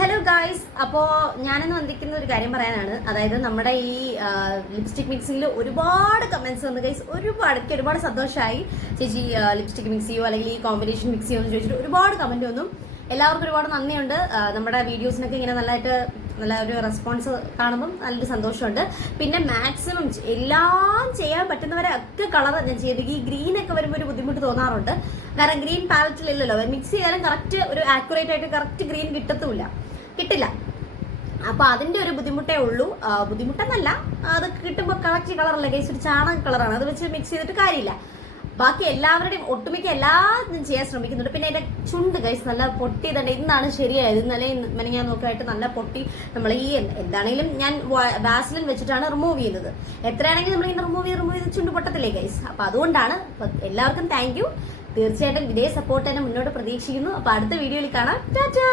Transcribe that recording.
Hello guys, അപ്പോൾ ഞാനിന്ന് വന്നിരിക്കുന്ന ഒരു കാര്യം പറയാനാണ്. അതായത് നമ്മുടെ ഈ ലിപ്സ്റ്റിക് മിക്സിംഗിൽ ഒരുപാട് കമന്റ്സ് വന്നു ഗൈസ്. ഒരുപാട് സന്തോഷമായി. ചേച്ചി ലിപ്സ്റ്റിക് മിക്സ് ചെയ്യോ അല്ലെങ്കിൽ ഈ കോമ്പിനേഷൻ മിക്സ് ചെയ്യുമോ എന്ന് ചോദിച്ചിട്ട് ഒരുപാട് കമന്റ് വന്നു. എല്ലാവർക്കും ഒരുപാട് നന്ദിയുണ്ട്. നമ്മുടെ വീഡിയോസിനൊക്കെ ഇങ്ങനെ നല്ല ഒരു റെസ്പോൺസ് കാണുമ്പം നല്ലൊരു സന്തോഷമുണ്ട്. പിന്നെ മാക്സിമം എല്ലാം ചെയ്യാൻ പറ്റുന്നവരെ ഒക്കെ കളർ ഞാൻ ചെയ്ത്. ഈ ഗ്രീൻ ഒക്കെ വരുമ്പോൾ ഒരു ബുദ്ധിമുട്ട് തോന്നാറുണ്ട്. കാരണം ഗ്രീൻ പാലറ്റിലില്ലല്ലോ, മിക്സ് ചെയ്താലും കറക്റ്റ് ഒരു ആക്യുറേറ്റ് ആയിട്ട് കറക്റ്റ് ഗ്രീൻ കിട്ടില്ല. അപ്പൊ അതിന്റെ ഒരു ബുദ്ധിമുട്ടേ ഉള്ളൂ. ബുദ്ധിമുട്ടെന്നല്ല, അത് കിട്ടുമ്പോൾ കറക്റ്റ് കളറല്ല ഗൈസ്, ഒരു ചാണക കളറാണ്. അത് വെച്ച് മിക്സ് ചെയ്തിട്ട് കാര്യമില്ല. ബാക്കി എല്ലാവരുടെയും ഒട്ടുമിക്ക എല്ലാത്തിനും ചെയ്യാൻ ശ്രമിക്കുന്നുണ്ട്. പിന്നെ എന്റെ ചുണ്ട് ഗൈസ് നല്ല പൊട്ടി തന്നെ ഇന്നാണ് ശരിയായത്. ഇന്നലെ ഞാൻ നോക്കായിട്ട് നല്ല പൊട്ടി. നമ്മൾ ഈ എന്താണെങ്കിലും ഞാൻ വാസലിൻ വെച്ചിട്ടാണ് റിമൂവ് ചെയ്യുന്നത്. എത്രയാണെങ്കിലും നമ്മൾ ഇങ്ങനെ റിമൂവ് ചെയ്ത് ചുണ്ട് പൊട്ടത്തില്ലേ ഗൈസ്. അപ്പൊ അതുകൊണ്ടാണ്. എല്ലാവർക്കും താങ്ക് യു. തീർച്ചയായിട്ടും ഇതേ സപ്പോർട്ട് തന്നെ മുന്നോട്ട് പ്രതീക്ഷിക്കുന്നു. അപ്പൊ അടുത്ത വീഡിയോയിൽ കാണാം. ടാറ്റാ.